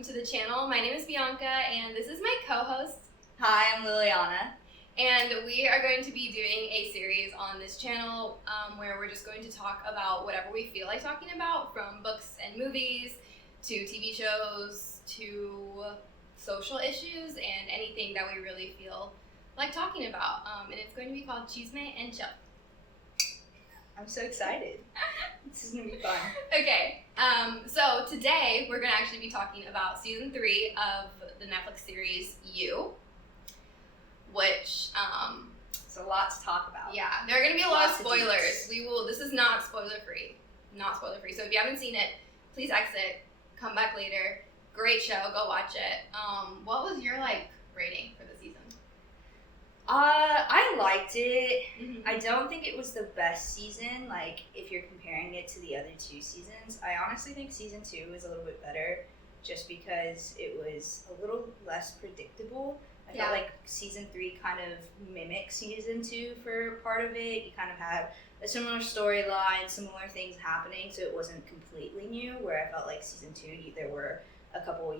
welcome to the channel. My name is Bianca, and this is my co-host. Hi, I'm Liliana. And we are going to be doing a series on this channel where we're just going to talk about whatever we feel like talking about, from books and movies to TV shows to social issues and anything that we really feel like talking about. And it's going to be called Chisme and Chill. I'm so excited. This is going to be fun. Okay, so today we're going to actually be talking about season 3 of the Netflix series You, which, It's a lot to talk about. yeah, there are going to be a lot of Lots of spoilers. This is not spoiler-free. Not spoiler-free. So if you haven't seen it, please exit, come back later. Great show, go watch it. What was your, rating for the season? I liked it. Mm-hmm. I don't think it was the best season, if you're comparing it to the other 2 seasons. I honestly think season 2 was a little bit better just because it was a little less predictable. I felt like season 3 kind of mimicked season 2 for part of it. You kind of had a similar storyline, similar things happening, so it wasn't completely new, where I felt like season 2, there were a couple,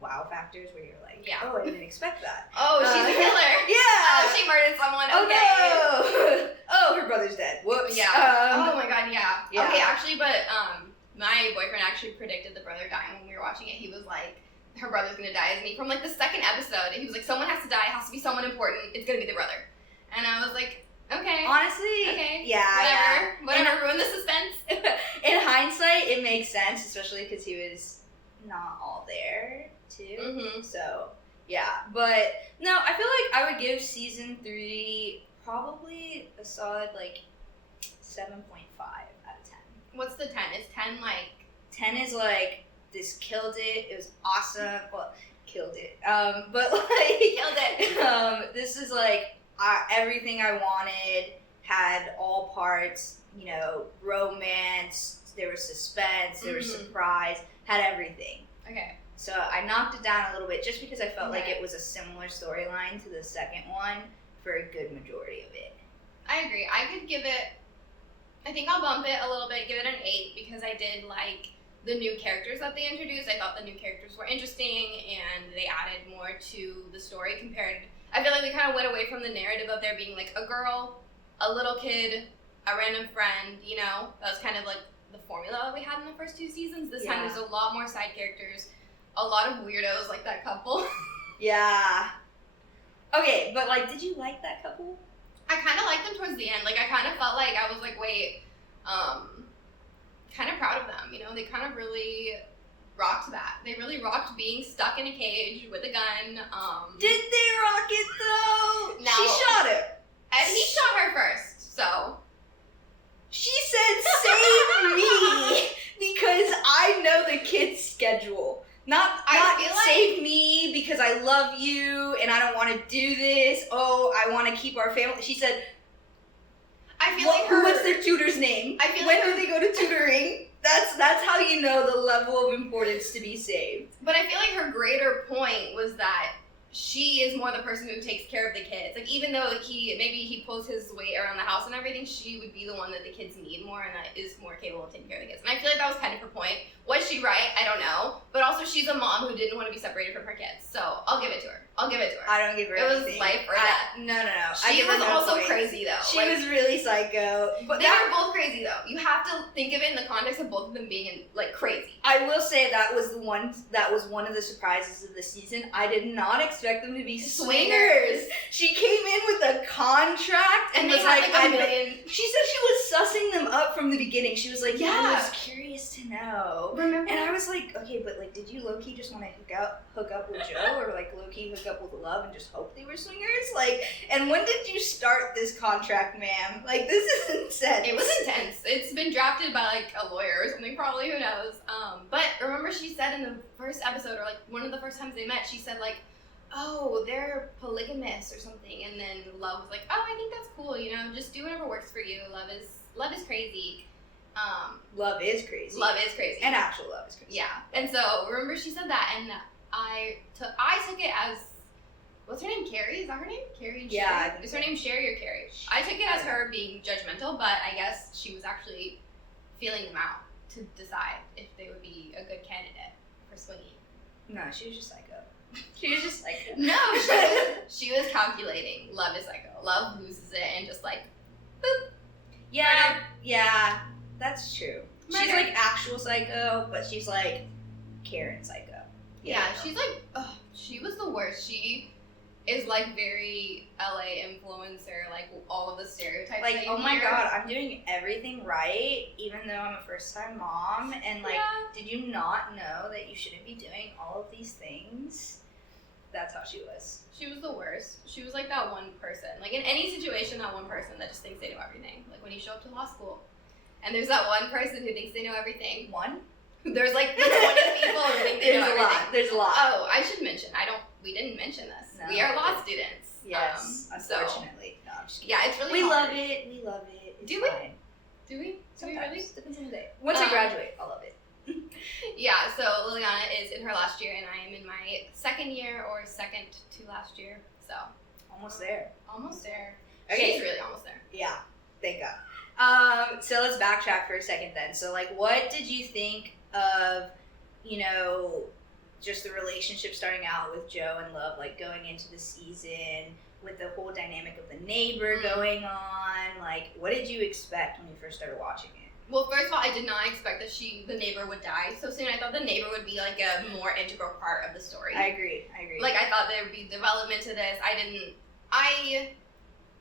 wow factors where you're like, oh, I didn't expect that. Oh, she's a killer. Yeah. Oh, she murdered someone. Oh, Okay. no. Oh, her brother's dead. Whoops. Yeah. Oh my god, yeah. Okay, actually, but my boyfriend actually predicted the brother dying when we were watching it. He was like, her brother's gonna die, isn't he? From the second episode, he was like, someone has to die. It has to be someone important. It's gonna be the brother. And I was like, okay. Honestly, Okay. yeah. Whatever. Ruin the suspense. In hindsight, it makes sense, especially because he was not all there too. Mm-hmm. So yeah, but no, I feel like I would give season 3 probably a solid 7.5 out of 10. What's the 10? Is 10 10 is this killed it. It was awesome. Well, killed it. But killed it? This is everything I wanted. Had all parts. Romance. There was suspense. There was surprise. Had everything. Okay. So I knocked it down a little bit just because I felt like it was a similar storyline to the second one for a good majority of it. I agree. I could give it, I think I'll bump it a little bit, give it an 8, because I did like the new characters that they introduced. I thought the new characters were interesting and they added more to the story compared. I feel like we kind of went away from the narrative of there being a girl, a little kid, a random friend, That was kind of the formula that we had in the first 2 seasons. This time there's a lot more side characters, a lot of weirdos like that couple. Yeah. Okay, but did you like that couple? I kind of liked them towards the end. I kind of felt like I was wait, kind of proud of them. They kind of really rocked that. They really rocked being stuck in a cage with a gun. Did they rock it though? No. She shot him. And he shot her first, so. She said, save me, because I know the kid's schedule. Not save me because I love you and I don't want to do this. Oh, I want to keep our family. She said, I feel what's their tutor's name? When do they go to tutoring? That's how you know the level of importance to be saved. But I feel like her greater point was that she is more the person who takes care of the kids. Even though he pulls his weight around the house and everything, she would be the one that the kids need more and that is more capable of taking care of the kids. And I feel like that was kind of her point. Was she right? I don't know. But also, she's a mom who didn't want to be separated from her kids. So I'll give it to her. I don't give her anything. It was life or death. No. She was also crazy, though. She was really psycho. But they were both crazy, though. You have to think of it in the context of both of them being, crazy. I will say that was one of the surprises of the season. I did not expect them to be swingers. She came in with a contract and they was had like, a million. She said she was sussing them up from the beginning. She was like, I was curious to know. Remember? And I was like, okay, but did you low-key just want to hook up with Joe, or low-key hook up with Love and just hope they were swingers? And when did you start this contract, ma'am? This is intense. It was intense. It's been drafted by a lawyer or something, probably, who knows. But remember, she said in the first episode, or one of the first times they met, she said oh, they're polygamous or something, and then Love was like, oh, I think that's cool, just do whatever works for you. Love is crazy. Love is crazy. Love is crazy. And actual love is crazy. Yeah. And so remember, she said that, and I took it as, what's her name? Carrie? Is that her name? Carrie and Sherry? Yeah. Is her name Sherry or Carrie? I took it as her being judgmental, but I guess she was actually feeling them out to decide if they would be a good candidate for swinging. No, she was just psycho. She was just psycho. No, she was calculating. Love is psycho. Love loses it and just like, boop. Yeah, that's true. She's Murder. like actual psycho, but she's like Karen psycho. Yeah, she's like, she was the worst. She is like very LA influencer, like all of the stereotypes. Like, that you oh my hear. god, I'm doing everything right, even though I'm a first-time mom. And like, did you not know that you shouldn't be doing all of these things? That's how she was. She was the worst. She was like that one person. Like in any situation, that one person that just thinks they know everything. Like when you show up to law school, and there's that one person who thinks they know everything. One? There's like the 20 people who think they know everything. There's a lot. Oh, I should mention. We didn't mention this. No, we are law students. Yes, So, unfortunately. No, I'm just kidding. yeah, it's really We hard. love it. We love it. It's Do we? fine. Do we? Do we really? Depends on the day. Once I graduate, I'll love it. Yeah, so Liliana is in her last year, and I am in my second year or second to last year. So Almost there. almost there. Okay. She's really almost there. Yeah, thank God. So let's backtrack for a second then. So like, what did you think of, just the relationship starting out with Joe and Love, like going into the season with the whole dynamic of the neighbor going on? Like, what did you expect when you first started watching it? Well, first of all, I did not expect that the neighbor would die so soon. I thought the neighbor would be like a more integral part of the story. I agree. Like, I thought there would be development to this. I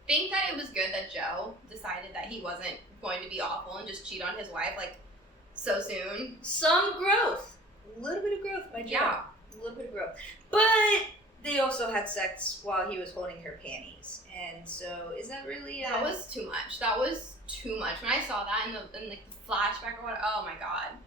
think that it was good that Joe decided that he wasn't going to be awful and just cheat on his wife, like, so soon. Some growth. A little bit of growth by Joe. Yeah. A little bit of growth. But they also had sex while he was holding her panties. And so, is that really That was too much. That was too much. When I saw that in the flashback or what, oh my god.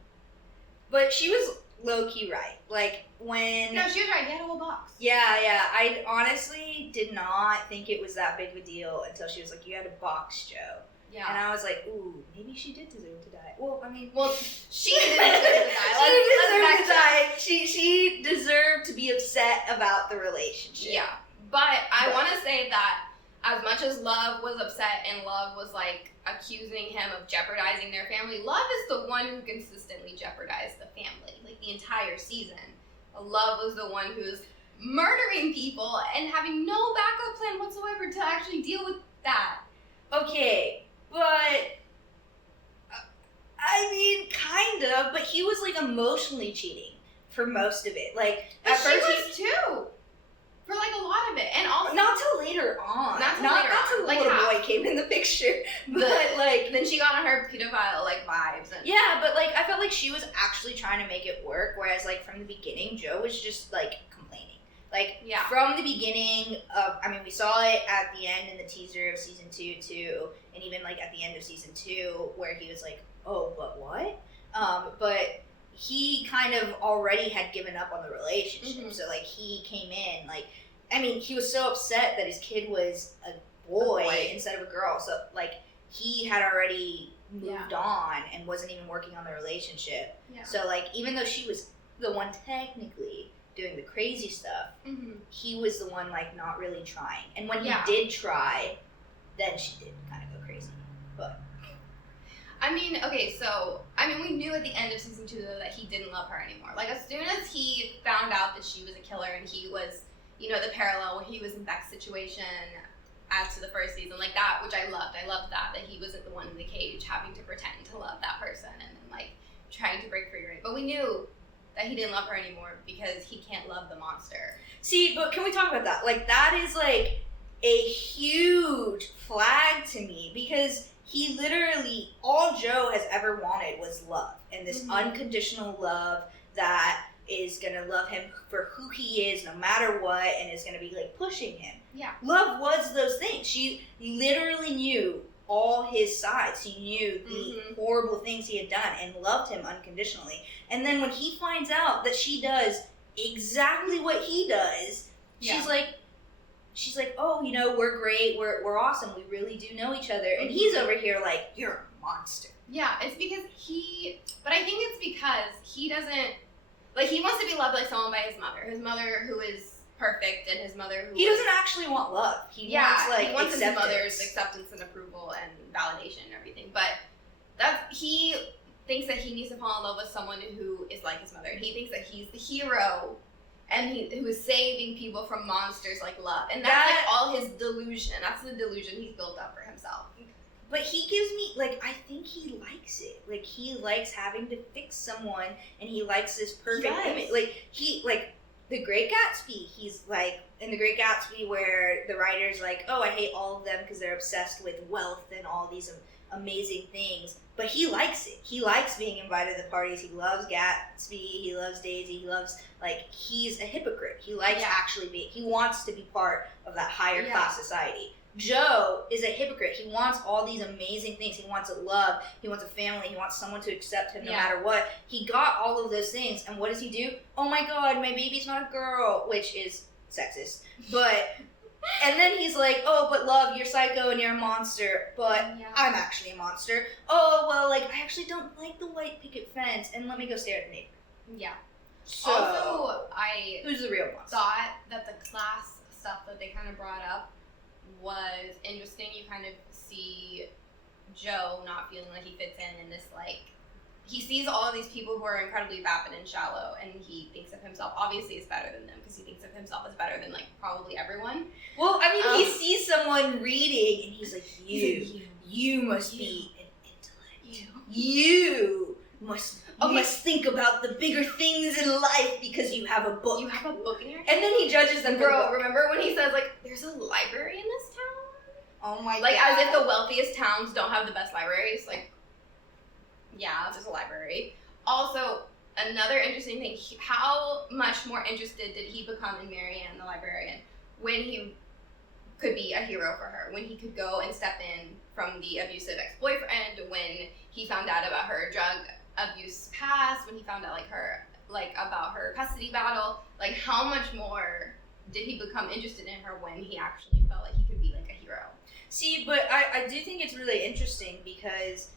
But she was low-key right. Like, when... No, she was right. He had a whole box. Yeah. I honestly did not think it was that big of a deal until she was like, you had a box, Joe. Yeah. And I was like, ooh, maybe she did deserve to die. Well, I mean... Well, she didn't deserve to die. She deserved to die. She deserved to be upset about the relationship. Yeah. But I want to say that as much as Love was upset and Love was, like, accusing him of jeopardizing their family, Love is the one who consistently jeopardized the family, like, the entire season. Love was the one who's murdering people and having no backup plan whatsoever to actually deal with that. Okay, but... I mean, kind of, but he was, like, emotionally cheating for most of it. Like, But at she first was too. For, like, a lot of it. And also... Not till later on. Not till not later on. till the Like, little half. boy came in the picture. But, like... Then she got on her pedophile, like, vibes. And Yeah, but, like, I felt like she was actually trying to make it work, whereas, like, from the beginning, Joe was just, like, complaining. Like, Yeah. from the beginning of... I mean, we saw it at the end in the teaser of Season 2, too, and even, like, at the end of Season 2, where he was like, oh, but what? But he kind of already had given up on the relationship, so, like, he came in, like... I mean, he was so upset that his kid was a boy instead of a girl. So, like, he had already moved on and wasn't even working on the relationship. Yeah. So, like, even though she was the one technically doing the crazy stuff, he was the one, like, not really trying. And when he did try, then she did kind of go crazy. But... I mean, okay, so, we knew at the end of Season 2, though, that he didn't love her anymore. Like, as soon as he found out that she was a killer and he was... the parallel where he was in Beck's situation as to the first season, like that, which I loved. I loved that he wasn't the one in the cage having to pretend to love that person and then, like, trying to break free. But we knew that he didn't love her anymore because he can't love the monster. See, but can we talk about that? Like, that is, like, a huge flag to me because he literally, all Joe has ever wanted was love and this unconditional love that is gonna love him for who he is no matter what and is gonna be like pushing him. Yeah. Love was those things. She literally knew all his sides. She knew the horrible things he had done and loved him unconditionally. And then when he finds out that she does exactly what he does, she's like, oh, we're great, we're awesome, we really do know each other. And he's over here like, you're a monster. Yeah, it's because but I think it's because he doesn't, like, he wants to be loved like someone by his mother who is perfect, and his mother who he doesn't actually want love. He wants his mother's acceptance and approval and validation and everything. But he thinks that he needs to fall in love with someone who is like his mother. And he thinks that he's the hero and he was saving people from monsters like love, and that's like all his delusion. That's the delusion he's built up for himself. But he gives me, like, I think he likes it. Like, he likes having to fix someone, and he likes this perfect image. Like, The Great Gatsby, he's like, in The Great Gatsby, where the writer's like, oh, I hate all of them because they're obsessed with wealth and all these amazing things. But he likes it. He likes being invited to parties. He loves Gatsby. He loves Daisy. He loves, like, he's a hypocrite. He likes actually being, he wants to be part of that higher class society. Joe is a hypocrite. He wants all these amazing things. He wants a love. He wants a family. He wants someone to accept him no matter what. He got all of those things, and what does he do? Oh my god, my baby's not a girl, which is sexist. But, and then he's like, oh, but love, you're psycho and you're a monster, but I'm actually a monster. Oh, well, like, I actually don't like the white picket fence, and let me go stare at the neighbor. Yeah. So, also, I who's the real monster? thought that the class stuff that they kind of brought up was interesting. You kind of see Joe not feeling like he fits in this, like, he sees all of these people who are incredibly vapid and shallow, and he thinks of himself, obviously, as better than them, because he thinks of himself as better than, like, probably everyone. Well, I mean, he sees someone reading, and he's like, you must be an intellect. You must think about the bigger things in life because you have a book. You have a book in your hand? And then he judges them. Bro, remember when he says, like, there's a library in this town? Oh my god. Like, as if the wealthiest towns don't have the best libraries. Like, yeah, there's a library. Also, another interesting thing, how much more interested did he become in Marianne, the librarian, when he could be a hero for her, when he could go and step in from the abusive ex-boyfriend, when he found out about her drug abuse past, when he found out, like, her, like, about her custody battle, like, how much more did he become interested in her when he actually felt like he could be, like, a hero? See, but I do think it's really interesting because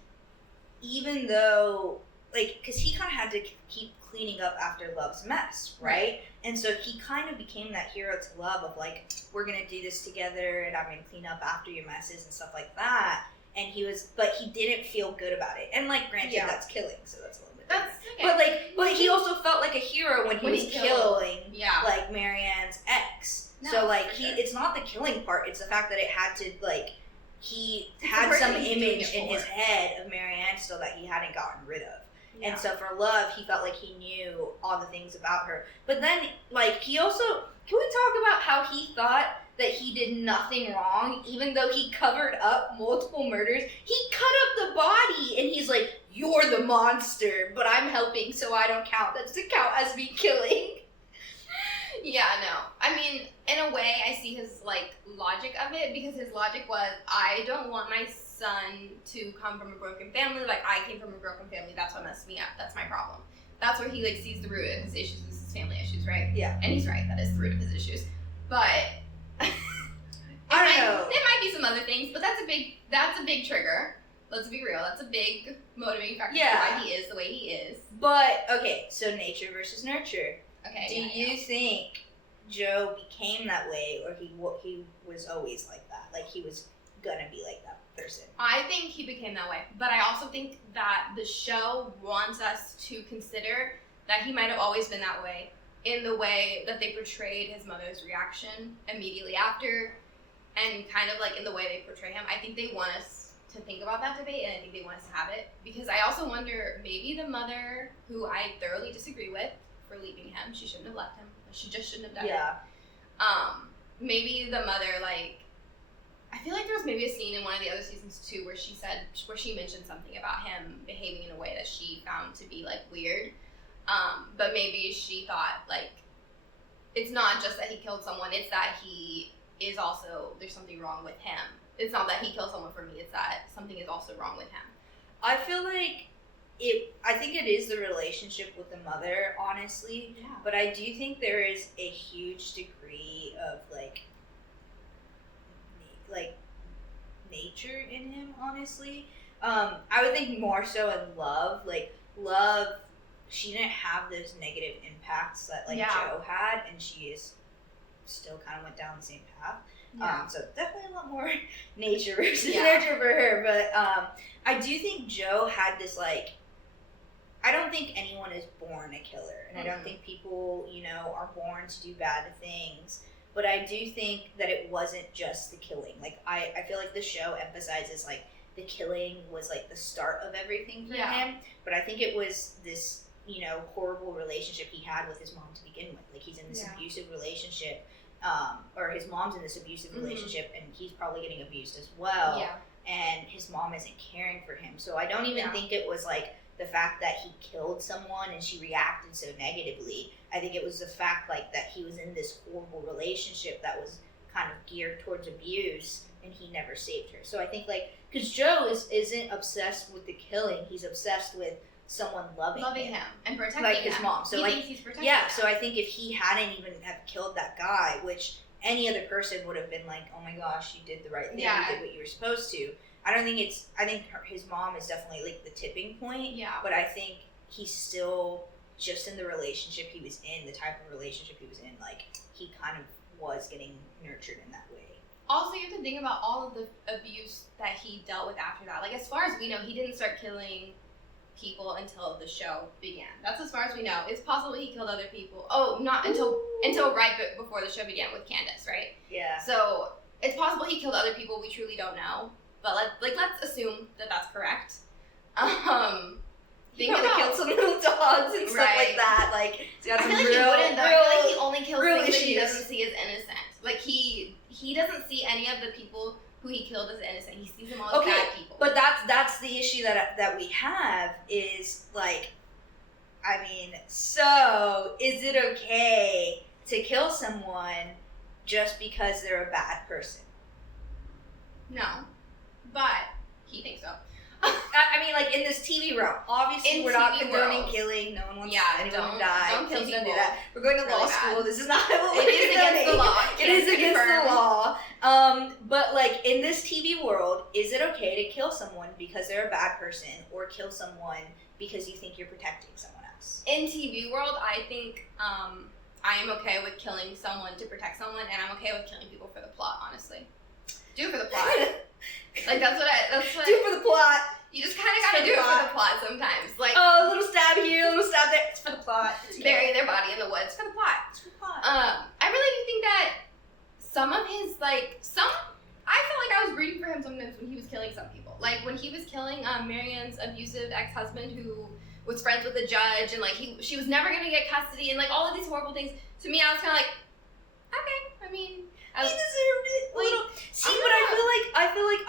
even though, like, because he kind of had to keep cleaning up after Love's mess, right? And so he kind of became that hero to Love of, like, we're going to do this together and I'm going to clean up after your messes and stuff like that. And but he didn't feel good about it. And, like, granted, that's killing, so that's a little bit different. Okay. But he also felt like a hero when he was killing, yeah, like, Marianne's ex. No, so, like, sure. it's not the killing part, it's the fact that it had to, like, he had some image in his head of Marianne still that he hadn't gotten rid of. Yeah. And so for Love, he felt like he knew all the things about her. But then, like, he also, can we talk about how he thought that he did nothing wrong, even though he covered up multiple murders? He cut up the body, and he's like, you're the monster, but I'm helping, so I don't count. That doesn't count as me killing. Yeah, no. I mean, in a way, I see his, like, logic of it, because his logic was, I don't want my son to come from a broken family. Like, I came from a broken family. That's what messed me up. That's my problem. That's where he, like, sees the root of his issues, is his family issues, right? Yeah. And he's right. That is the root of his issues. But I don't know. There might be some other things, but that's a big trigger. Let's be real. That's a big motivating factor for why he is the way he is. But, okay, so nature versus nurture. Okay. Do you think Joe became that way, or he was always like that? Like, he was gonna be like that person? I think he became that way. But I also think that the show wants us to consider that he might have always been that way, in the way that they portrayed his mother's reaction immediately after, and kind of, like, in the way they portray him. I think they want us to think about that debate, and I think they want us to have it. Because I also wonder, maybe the mother, who I thoroughly disagree with, for leaving him. She shouldn't have left him. She just shouldn't have done it. Maybe the mother, like, I feel like there was maybe a scene in one of the other seasons too where she mentioned something about him behaving in a way that she found to be, like, weird. But maybe she thought, like, it's not just that he killed someone, it's that he is also, there's something wrong with him. It's not that he killed someone for me, it's that something is also wrong with him. I feel like I think it is the relationship with the mother, honestly. Yeah. But I do think there is a huge degree of, like nature in him, honestly. I would think more so in Love. Like, Love, she didn't have those negative impacts that, like, Joe had, and she is still kind of went down the same path. Yeah. So definitely a lot more nature versus nurture for her. But I do think Joe had this, like, I don't think anyone is born a killer, and I don't think people, are born to do bad things. But I do think that it wasn't just the killing. Like, I feel like the show emphasizes, like, the killing was, like, the start of everything for him. But I think it was this, horrible relationship he had with his mom to begin with. Like, he's in this abusive relationship, or his mom's in this abusive relationship, and he's probably getting abused as well. Yeah. And his mom isn't caring for him. So I don't even think it was, like, the fact that he killed someone and she reacted so negatively. I think it was the fact, like, that he was in this horrible relationship that was kind of geared towards abuse, and he never saved her. So I think, like, because Joe isn't obsessed with the killing, he's obsessed with someone loving him and protecting like him. his mom. So he like, thinks he's protecting him. him. So I think if he hadn't even have killed that guy, which any other person would have been like, oh my gosh, you did the right thing, you did what you were supposed to. I think his mom is definitely, like, the tipping point. Yeah. But I think he's still just in the relationship he was in, the type of relationship he was in, like, he kind of was getting nurtured in that way. Also, you have to think about all of the abuse that he dealt with after that. Like, as far as we know, he didn't start killing people until the show began. That's as far as we know. It's possible he killed other people. Oh, not until right before the show began with Candace, right? Yeah. So it's possible he killed other people. We truly don't know. But let's assume that that's correct. He probably killed some little dogs and stuff like that. Like, he's got some I feel like he wouldn't, though. I feel like he only kills things that he doesn't see as innocent. Like, he doesn't see any of the people who he killed as innocent. He sees them all as bad people. But that's the issue that we have is, like, I mean, so is it okay to kill someone just because they're a bad person? No. But he thinks so. I mean, like, in this TV realm, obviously we're not condoning killing. No one wants anyone to die. Don't kill people. Do that. We're going to law school. This is not what we're doing. It is against the law. It is against the law. But, like, in this TV world, is it okay to kill someone because they're a bad person, or kill someone because you think you're protecting someone else? In TV world, I think I am okay with killing someone to protect someone, and I'm okay with killing people for the plot, honestly. Do it for the plot. Like, that's what do it for the plot. You just kind of gotta do it for the plot sometimes. Like, oh, a little stab here, a little stab there. It's for the plot. Bury their body in the woods for the plot. It's for the plot. I really do think that some of his, I felt like I was rooting for him sometimes when he was killing some people. Like, when he was killing Marianne's abusive ex-husband who was friends with the judge, and, like, she was never gonna get custody, and, like, all of these horrible things. To me, I was kind of like, okay, I mean, he deserved it. See, but I feel like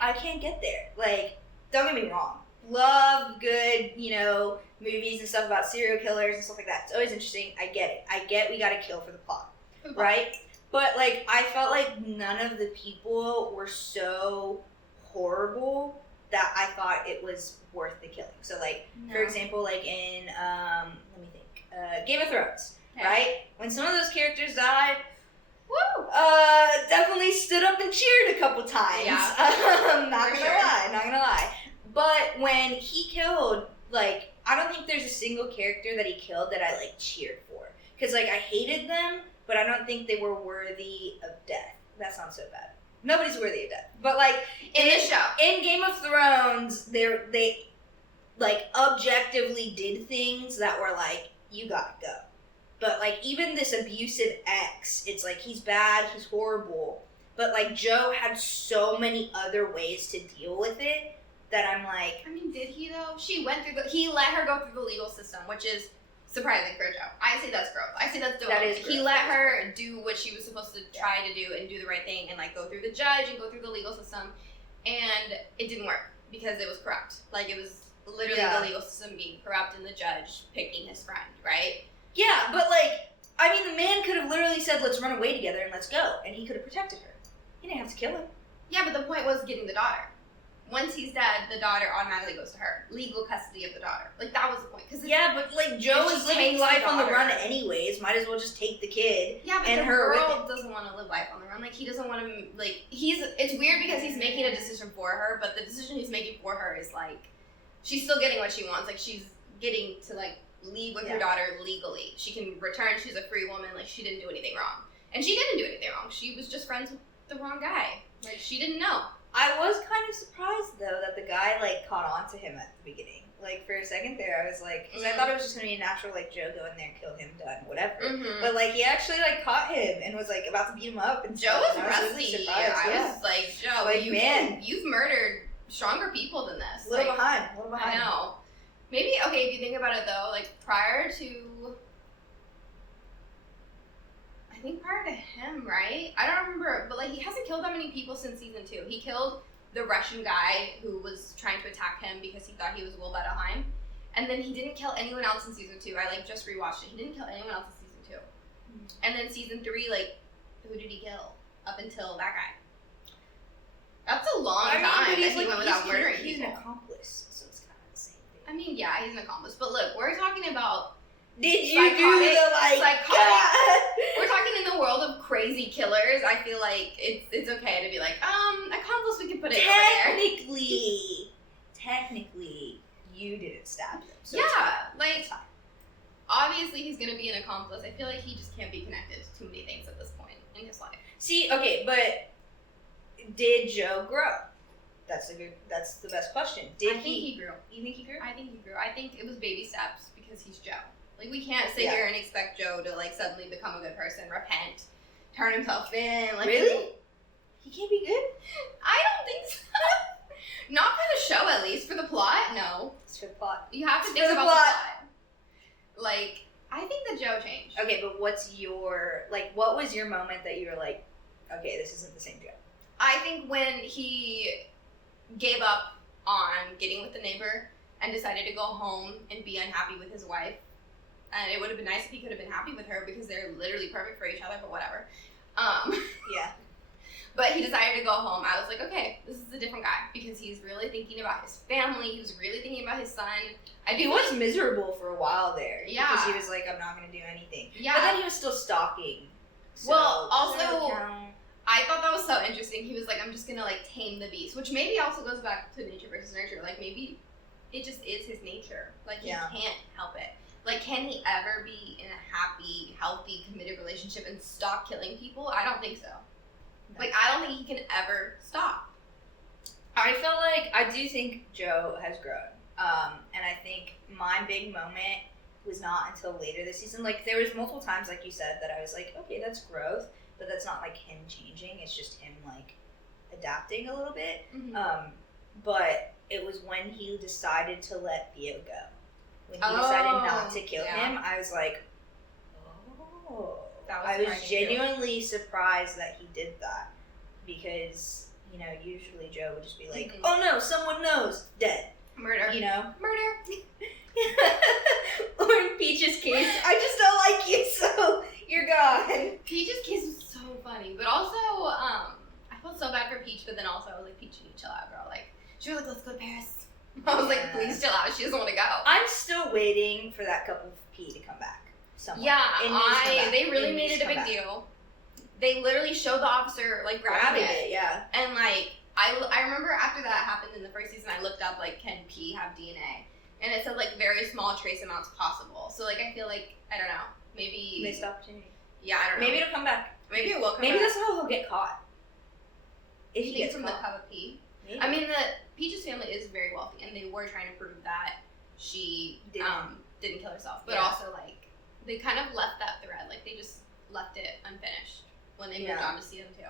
I can't get there. Like, don't get me wrong. Love good, movies and stuff about serial killers and stuff like that. It's always interesting. I get it. I get we gotta kill for the plot, right? But, like, I felt like none of the people were so horrible that I thought it was worth the killing. So, like, for example, like in let me think, Game of Thrones, right? When some of those characters died. Woo! Definitely stood up and cheered a couple times. Yeah. Not gonna lie. But when he killed, like, I don't think there's a single character that he killed that I, like, cheered for. Because, like, I hated them, but I don't think they were worthy of death. That sounds so bad. Nobody's worthy of death. But, like, in this show. In Game of Thrones, they, like, objectively did things that were like, you gotta go. But, like, even this abusive ex, it's like, he's bad, he's horrible. But, like, Joe had so many other ways to deal with it that I'm like... I mean, did he, though? He let her go through the legal system, which is surprising for Joe. I say that's gross. I say that's dope. That is He let her do what she was supposed to try to do and do the right thing and, like, go through the judge and go through the legal system. And it didn't work because it was corrupt. Like, it was literally the legal system being corrupt and the judge picking his friend, right? Yeah, but, like, I mean, the man could have literally said, let's run away together and let's go. And he could have protected her. He didn't have to kill him. Yeah, but the point was getting the daughter. Once he's dead, the daughter automatically goes to her. Legal custody of the daughter. Like, that was the point. Yeah, but, like, Joe is living life on the run anyways. Might as well just take the kid and her with him. Yeah, but the girl doesn't want to live life on the run. Like, he doesn't want to, like, it's weird because he's making a decision for her, but the decision he's making for her is, like, she's still getting what she wants. Like, she's getting to, like, leave with her daughter legally. She can return. She's a free woman. Like, she didn't do anything wrong. And she didn't do anything wrong. She was just friends with the wrong guy. Like, she didn't know. I was kind of surprised, though, that the guy, like, caught on to him at the beginning. Like, for a second there, I was like, because I thought it was just gonna be a natural, like, Joe go in there, kill him, done, whatever. But, like, he actually, like, caught him and was, like, about to beat him up. And Joe was really rusty. surprised. I was like, Joe, like, you've murdered stronger people than this. A little behind. I know. Maybe, okay, if you think about it, though, like, prior to him, right? I don't remember, but, like, he hasn't killed that many people since season 2. He killed the Russian guy who was trying to attack him because he thought he was Will Bedaheim. And then he didn't kill anyone else in season 2. I, like, just rewatched it. He didn't kill anyone else in season 2. And then season 3, like, who did he kill up until that guy? That's a long time that he went without murdering people. He's an accomplice, so it's kind of the same thing. I mean, yeah, he's an accomplice. But look, we're talking about Did you do the, like, we're talking in the world of crazy killers. I feel like it's okay to be like, accomplice, we can put it Technically, you didn't stab him. So yeah, like, obviously he's gonna be an accomplice. I feel like he just can't be connected to too many things at this point in his life. See, okay, but did Joe grow? That's the best question. I think he grew. You think he grew? I think he grew. I think it was baby steps because he's Joe. Like, we can't sit here and expect Joe to, like, suddenly become a good person, repent, turn himself in. Like, really? He can't be good? I don't think so. Not for the show, at least. For the plot, no. It's for the plot. You have to think about the plot. Like, I think that Joe changed. Okay, but what was your moment that you were like, okay, this isn't the same Joe? I think when he gave up on getting with the neighbor and decided to go home and be unhappy with his wife. And it would have been nice if he could have been happy with her because they're literally perfect for each other, but whatever. Yeah. But he decided to go home. I was like, okay, this is a different guy because he's really thinking about his family. He was really thinking about his son. He was miserable for a while there. Yeah. Because he was like, I'm not going to do anything. Yeah. But then he was still stalking. So well, also, I thought that was so interesting. He was like, I'm just going to, like, tame the beast, which maybe also goes back to nature versus nurture. Like, maybe it just is his nature. Like, he can't help it. Like, can he ever be in a happy, healthy, committed relationship and stop killing people? I don't think so. No. Like, I don't think he can ever stop. I feel like, I do think Joe has grown. And I think my big moment was not until later this season. Like, there was multiple times, like you said, that I was like, okay, that's growth, but that's not, like, him changing. It's just him, like, adapting a little bit. Mm-hmm. But it was when he decided to let Theo go. When he decided not to kill him, I was like, oh. I was genuinely surprised that he did that. Because, you know, usually Joe would just be like, oh no, someone knows, dead. Murder. You know? Murder. Or in Peach's case, I just don't like you, so you're gone. Peach's case was so funny. But also, I felt so bad for Peach, but then also I was like, Peach, you need to chill out, girl. Like, she was like, let's go to Paris. I was like, please chill out. She doesn't want to go. I'm still waiting for that couple of P to come back. Somewhere. Yeah, they really made it a big deal. They literally showed the officer, like, grabbing it. Yeah. And, like, I remember after that happened in the first season, I looked up, like, can P have DNA? And it said, like, very small trace amounts possible. So, like, I feel like, I don't know, maybe... Missed opportunity. Yeah, I don't know. Maybe it'll come back. Maybe it will come back. Maybe that's how he'll get caught. If he gets from caught. the cup of P. Maybe. I mean, Peach's family is very wealthy, and they were trying to prove that she didn't kill herself. But also, like, they kind of left that thread. Like, they just left it unfinished when they moved on to season 2.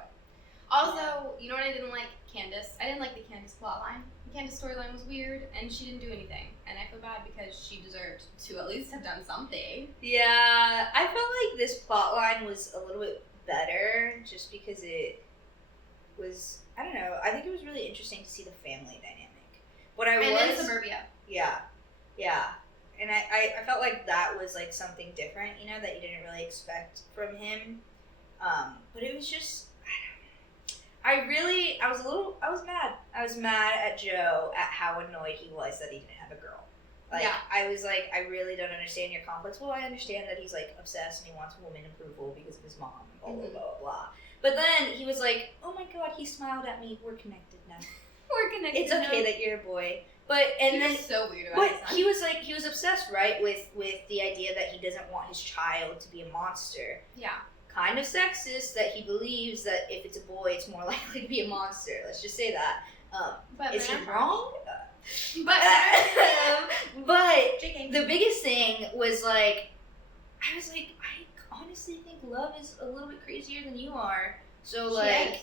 Also, you know what I didn't like? Candace. I didn't like the Candace plotline. The Candace storyline was weird, and she didn't do anything. And I feel bad because she deserved to at least have done something. Yeah, I felt like this plotline was a little bit better just because it was, I don't know, I think it was really interesting to see the family dynamic. And then Suburbia. Yeah. And I felt like that was, like, something different, you know, that you didn't really expect from him. But it was just, I was mad. I was mad at Joe at how annoyed he was that he didn't have a girl. Like, I was like, I really don't understand your complex. Well, I understand that he's, like, obsessed and he wants woman approval because of his mom and blah, blah, blah, blah. But then he was like, oh my god, he smiled at me. We're connected now. We're connected. It's okay that you're a boy. He was so weird about it. He was obsessed, right, with the idea that he doesn't want his child to be a monster. Yeah. Kind of sexist that he believes that if it's a boy, it's more likely to be a monster. Let's just say that. But is he wrong? But JK. the biggest thing was like, I was like, I honestly think Love is a little bit crazier than you are. So like,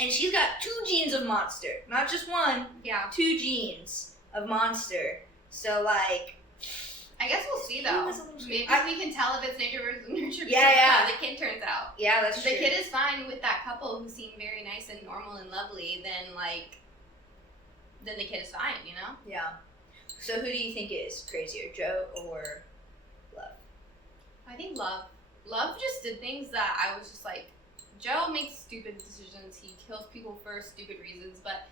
and she's got 2 genes of monster, not just one. Yeah. 2 genes of monster. So like, I guess we'll see He though. was a little Maybe scared. we can tell if it's nature versus nurture. Yeah, because yeah. how the kid turns out. yeah, that's If true. the kid is fine with that couple who seem very nice and normal and lovely, then the kid is fine, you know? Yeah. So who do you think is crazier, Joe or Love? I think Love just did things that I was just like, Joe makes stupid decisions. He kills people for stupid reasons. But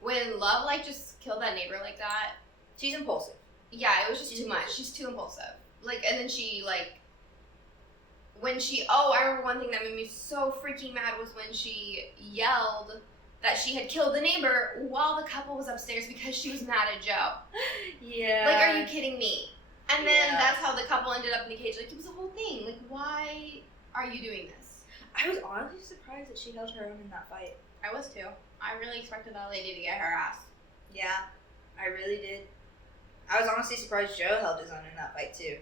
when Love like just killed that neighbor like that, She's impulsive. yeah, it was just She's too much. impulsive. She's too impulsive. Like, and then she like, I remember one thing that made me so freaking mad was when she yelled that she had killed the neighbor while the couple was upstairs because she was mad at Joe. Yeah. Like, are you kidding me? And then Yeah. that's how the couple ended up in the cage. Like, it was a whole thing. Like, why are you doing this? I was honestly surprised that she held her own in that fight. I was too. I really expected that lady to get her ass. Yeah, I really did. I was honestly surprised Joe held his own in that fight too.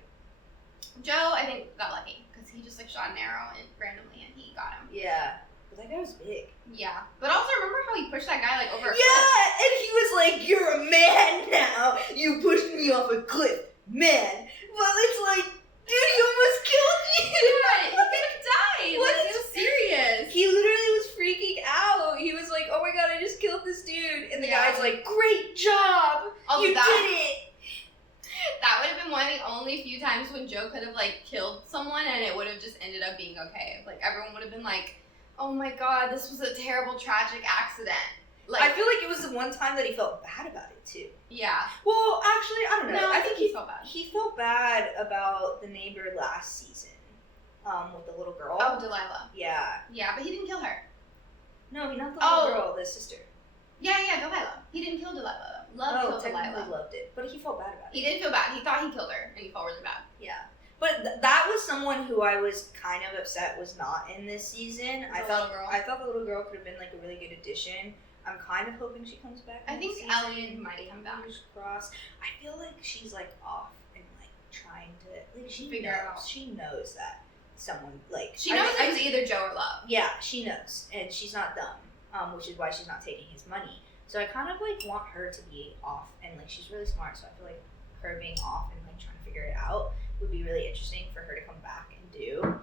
Joe, I think, got lucky because he just like shot an arrow and randomly and he got him. Yeah. But that guy was big. Yeah. But also remember how he pushed that guy like over a cliff? Yeah, and he was like, "You're a man now. You pushed me off a cliff, man." But it's like, dude, he almost killed you. Yeah, he could have died. What Like, is- it was serious. He literally was freaking out. He was like, "Oh my god, I just killed this dude," and the Yeah. guy's like, "Great job, Oh, you that- did it." That would have been one of the only few times when Joe could have like killed someone and it would have just ended up being okay. Like everyone would have been like, "Oh my god, this was a terrible, tragic accident." Like, I feel like it was the one time that he felt bad about it too. yeah. Well, actually, I don't know. No, I think he felt bad. he felt bad about the neighbor last season, with the little girl. Oh, Delilah. Yeah. Yeah, but he didn't kill her. No, not the Oh. little girl, the sister. Yeah, Delilah. He didn't kill Delilah though. Love killed technically Delilah. loved it, but he felt bad about it. He did feel bad. He thought he killed her and he felt really bad. Yeah. But that was someone who I was kind of upset was not in this season. The little girl? I thought the little girl could have been like a really good addition. I'm kind of hoping she comes back. I next think season. Ellen might come back. Fingers crossed. I feel like she's like off and like trying to like she Figure knows. it out. She knows that someone like She knows I it was either Joe or Love. yeah, she knows, and she's not dumb, which is why she's not taking his money. So I kind of like want her to be off, and like she's really smart. So I feel like her being off and like trying to figure it out would be really interesting for her to come back and do.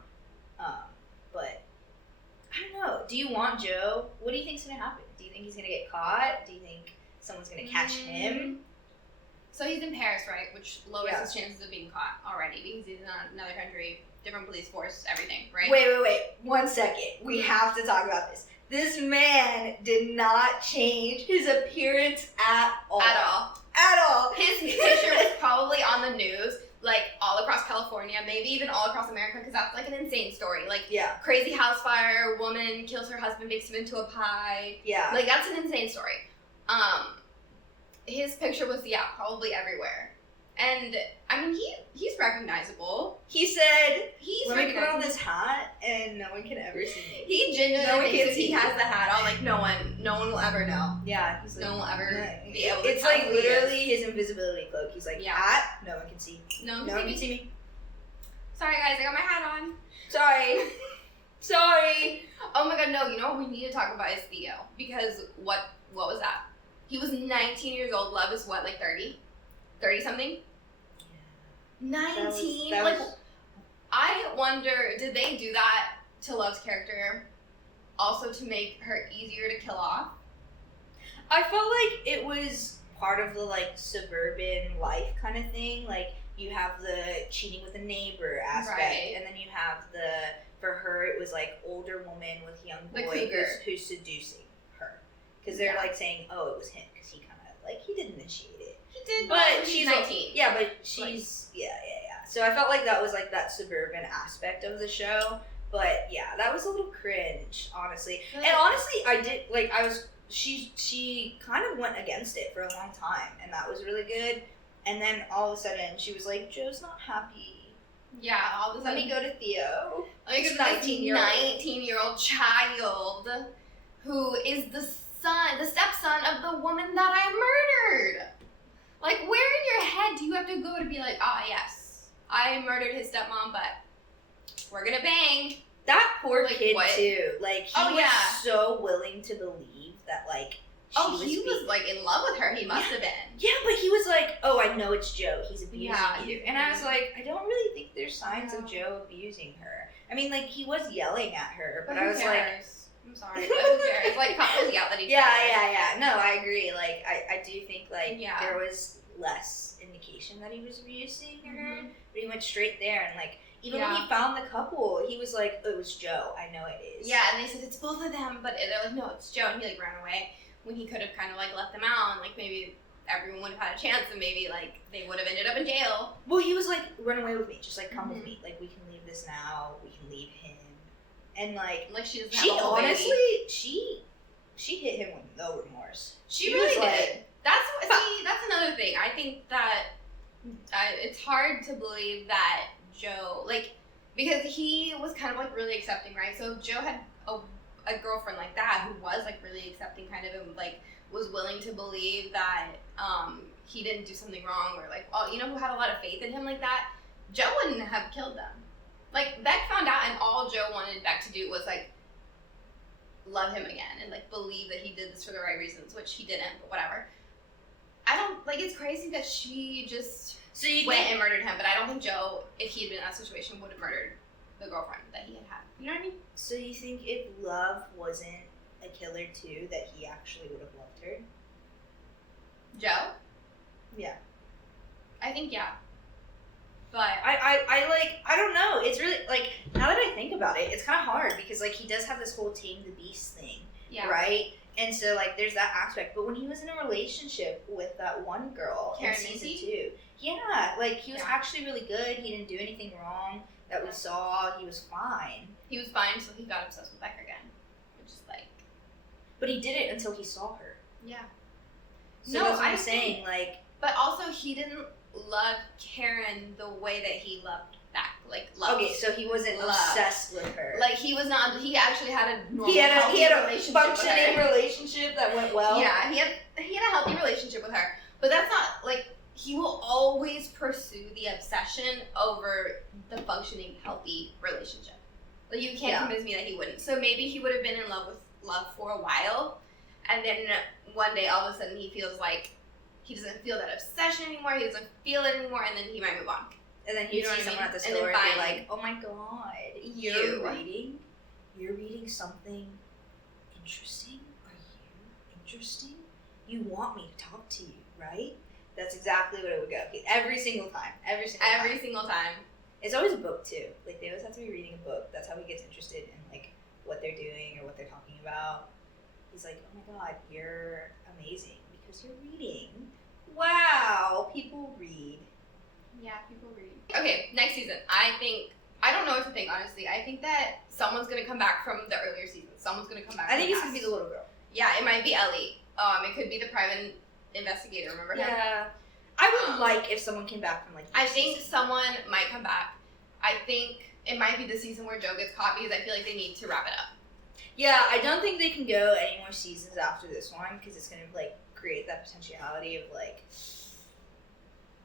But I don't know. Do you want Joe? What do you think's gonna happen? Do you think he's gonna get caught? Do you think someone's gonna catch him? So he's in Paris, right? Which lowers Yeah. his chances of being caught already because he's in another country, different police force, everything, right? Wait. 1 second. We have to talk about this. This man did not change his appearance at all. At all. At all. His picture was probably on the news, like all across California, maybe even all across America, because that's like an insane story. Like, Yeah. crazy house fire, woman kills her husband, bakes him into a pie. Yeah. Like, that's an insane story. His picture was, probably everywhere. And, I mean, he's recognizable. He said, He's "Let me put on recognizable. this hat, and no one can ever see me." He genuinely No one thinks can if he see has you. the hat on, like, no one will ever know. Yeah, he's like, No one will ever "No." be able to It's tell like who he is. literally his invisibility cloak. He's like, Yeah. hat, no one can see. No one No can one can see me. see me. Sorry, guys, I got my hat on. Sorry. Sorry. Oh my god, no, you know what we need to talk about is Theo. Because what was that? He was 19 years old. Love is what, like 30? 30 something? 19? That like, was- I wonder, did they do that to Love's character also to make her easier to kill off? I felt like it was part of the like suburban life kind of thing. Like you have the cheating with a neighbor aspect, Right. and then you have for her it was like older woman with young The boy cougar. who's seducing her because they're Yeah. like saying, oh, it was him because he kind of like he did initiate it. He did, But she's she's 19. Yeah, but she's yeah. So I felt like that was like that suburban aspect of the show. But yeah, that was a little cringe, honestly. And honestly, I did like she kind of went against it for a long time, and that was really good. And then all of a sudden, she was like, "Joe's not happy. Yeah, all of a Let sudden. me go to Theo." Let me go to this 19-year-old child who is the stepson of the woman that I murdered. Like, where in your head do you have to to go to be like, ah, yes, I murdered his stepmom, but we're gonna bang. That poor Like, kid what? too. Like he was yeah. so willing to believe that like He was like in love with her. He must have been. Yeah, but he was like, oh, I know it's Joe. He's abusing you. Yeah. And I was like, I don't really think there's signs of Joe abusing her. I mean, like, he was yelling at her, but I was like... I'm sorry, but who cares? Like, couples yell at each other. Yeah. No, I agree. Like, I do think, like, there was less indication that he was abusing her, but he went straight there, and, like, even when he found the couple, he was like, oh, it was Joe. I know it is. Yeah, and they said, it's both of them, but they're like, no, it's Joe, and he, like, ran away when he could have kind of, like, let them out, and, like, maybe everyone would have had a chance, and maybe, like, they would have ended up in jail. Well, he was like, run away with me. Just, like, come with me. Like, we can leave this now. We can leave him. And, like she doesn't she have a whole honestly, baby. she hit him with no remorse. She really was did. Like, that's another thing. I think that it's hard to believe that Joe, like, because he was kind of, like, really accepting, right? So Joe had a girlfriend like that who was, like, really accepting kind of, and, like, was willing to believe that he didn't do something wrong, or, like, well, you know who had a lot of faith in him like that? Joe wouldn't have killed them. Like, Beck found out, and all Joe wanted Beck to do was, like, love him again and, like, believe that he did this for the right reasons, which he didn't, but whatever. I don't, like, it's crazy that she just went and murdered him, but I don't think Joe, if he had been in that situation, would have murdered the girlfriend that he had had. You know what I mean? So you think if Love wasn't a killer too, that he actually would have loved her? Joe? Yeah. I think, yeah. But I don't know. It's really, like, now that I think about it, it's kind of hard because, like, he does have this whole tame the beast thing, right? And so, like, there's that aspect. But when he was in a relationship with that one girl in season 2, like, he was actually really good. He didn't do anything wrong that we saw. He was fine. He was fine until he got obsessed with Becca again, which is like. But he did it until he saw her. Yeah. So that's what I'm saying, like. But also, he didn't love Karen the way that he loved back, like love. Okay, so he wasn't obsessed with her. Like he was not. He actually had a normal. He had a relationship functioning relationship that went well. Yeah, he had a healthy relationship with her, but that's not like he will always pursue the obsession over the functioning healthy relationship. Like you can't convince me that he wouldn't. So maybe he would have been in love with Love for a while, and then one day all of a sudden he feels like. He doesn't feel that obsession anymore. He doesn't feel it anymore, and then he might move on. And then he'd see someone at the store and be like, "Oh my god, you're reading something interesting. Are you interesting? You want me to talk to you, right?" That's exactly what it would go. Every single time. Every single time. It's always a book too. Like they always have to be reading a book. That's how he gets interested in like what they're doing or what they're talking about. He's like, "Oh my god, you're amazing." Because you're reading. Wow, people read. Yeah, people read. Okay, next season. I don't know what to think, honestly. I think that someone's going to come back from the earlier seasons. Someone's going to come back. I think it's going to be the little girl. Yeah, it might be Ellie. It could be the private investigator, remember him? Yeah. I would like if someone came back from, like, I think someone might come back. I think it might be the season where Joe gets caught because I feel like they need to wrap it up. Yeah, I don't think they can go any more seasons after this one because it's going to, like, create that potentiality of like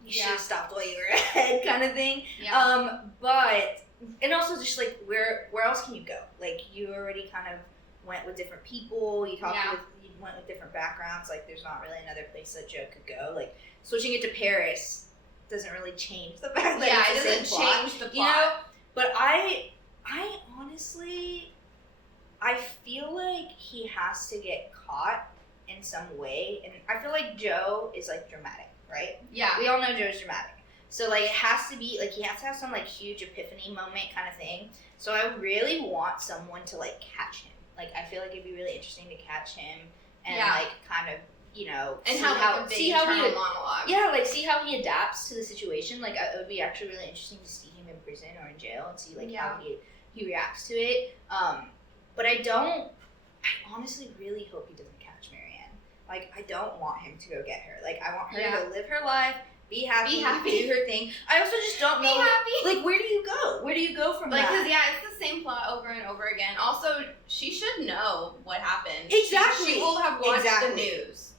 you should have stopped while you were ahead kind of thing. Yeah. But and also just like where else can you go? Like you already kind of went with different people. You went with different backgrounds. Like there's not really another place that Joe could go. Like switching it to Paris doesn't really change the fact that it doesn't change the plot. You know? But I honestly I feel like he has to get caught in some way, and I feel like Joe is like dramatic, right? Yeah. We all know Joe's dramatic. So like it has to be like he has to have some like huge epiphany moment kind of thing. So I really want someone to like catch him. Like I feel like it'd be really interesting to catch him and like kind of, you know, and see how he monologue. Yeah, like see how he adapts to the situation. Like it would be actually really interesting to see him in prison or in jail and see like how he reacts to it. But I honestly really hope he doesn't catch Marianne. Like, I don't want him to go get her. Like, I want her to go live her life, be happy, do her thing. I also just don't know. Be happy. Like, where do you go? Where do you go from that? Because, it's the same plot over and over again. Also, she should know what happened. Exactly. She will have watched the news.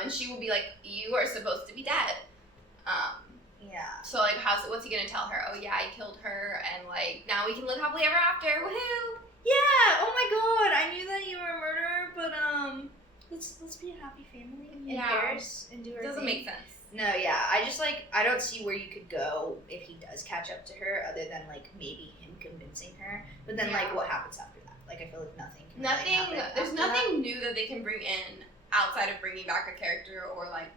And she will be like, you are supposed to be dead. Yeah. So like, what's he gonna tell her? Oh yeah, I killed her, and like now we can live happily ever after. Woohoo! Yeah. Oh my God, I knew that you were a murderer, but let's be a happy family in Paris and do our Doesn't thing. make sense. No, yeah, I just like I don't see where you could go if he does catch up to her, other than like maybe him convincing her. But then like, what happens after that? Like, I feel like nothing. Can really happen There's after nothing new that they can bring in outside of bringing back a character or like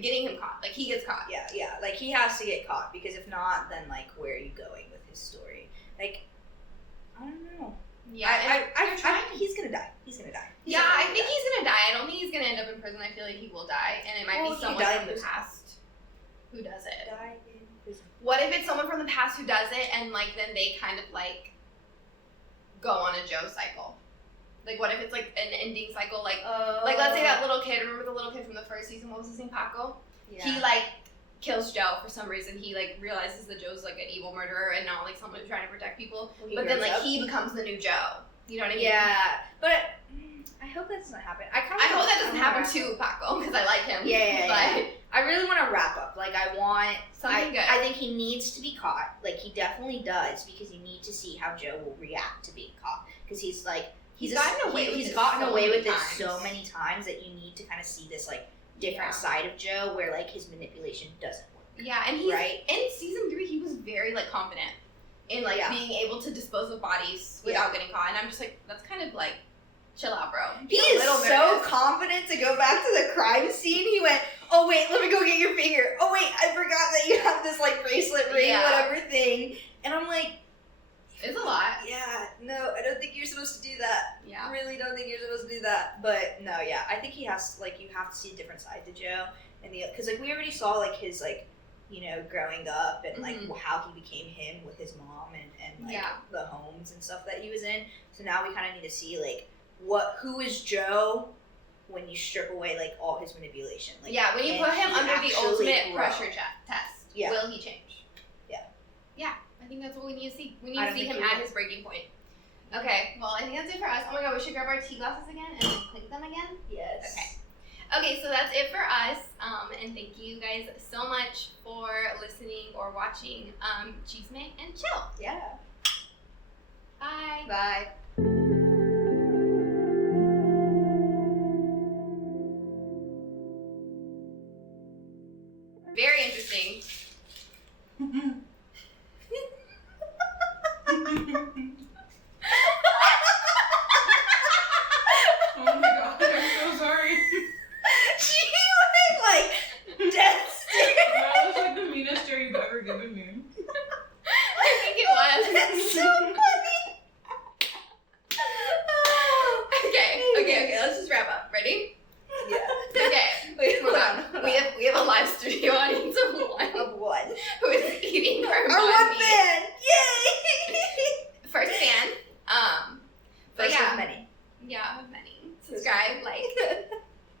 getting him caught. Like he gets caught. Yeah, like he has to get caught, because if not, then like where are you going with his story? Like, I don't know. Yeah, he's gonna die. He's gonna die. I think he's gonna die. I don't think he's gonna end up in prison. I feel like he will die, and it might be someone from the past who does it. Die in prison. What if it's someone from the past who does it, and like then they kind of like go on a Joe cycle? Like, what if it's like an ending cycle? Like let's say that little kid. Remember the little kid from the first season? What was his name? Paco. Yeah. He like kills Joe for some reason. He like realizes that Joe's like an evil murderer and not like someone who's trying to protect people. But then like he becomes the new Joe. You know what I mean? Yeah, but I hope that doesn't happen. I hope that doesn't happen to Paco, because I like him. Yeah. But I really want to wrap up. Like, I want something good. I think he needs to be caught. Like, he definitely does, because you need to see how Joe will react to being caught. Because he's like he's gotten away with it so many times that you need to kind of see this like different side of Joe, where like his manipulation doesn't work. Yeah, and he's in season 3 he was very like confident in like being able to dispose of bodies without getting caught, and I'm just like, that's kind of like, chill out, bro. He is so confident to go back to the crime scene. He went, oh wait, let me go get your finger. Oh wait, I forgot that you have this like bracelet ring, whatever thing. And I'm like, it's a lot. Yeah, no, I don't think you're supposed to do that. Yeah. I really don't think you're supposed to do that. But no, yeah, I think he has, like, you have to see a different side to Joe. And because like we already saw like his like, you know, growing up and like how he became him with his mom and like the homes and stuff that he was in. So now we kind of need to see like who is Joe when you strip away like all his manipulation. Like, when you put him under the ultimate pressure test, will he change? Yeah, I think that's what we need to see. We need to see him at his breaking point. Okay, well, I think that's it for us. Oh my god, we should grab our tea glasses again and clink them again? Yes. Okay, so that's it for us. And thank you guys so much for listening or watching Chisme and Chill. Yeah. Bye. Bye. Very interesting. Oh my god, I'm so sorry. She went like death stare. That was like the meanest stare you've ever given me. I think it was. It's so funny.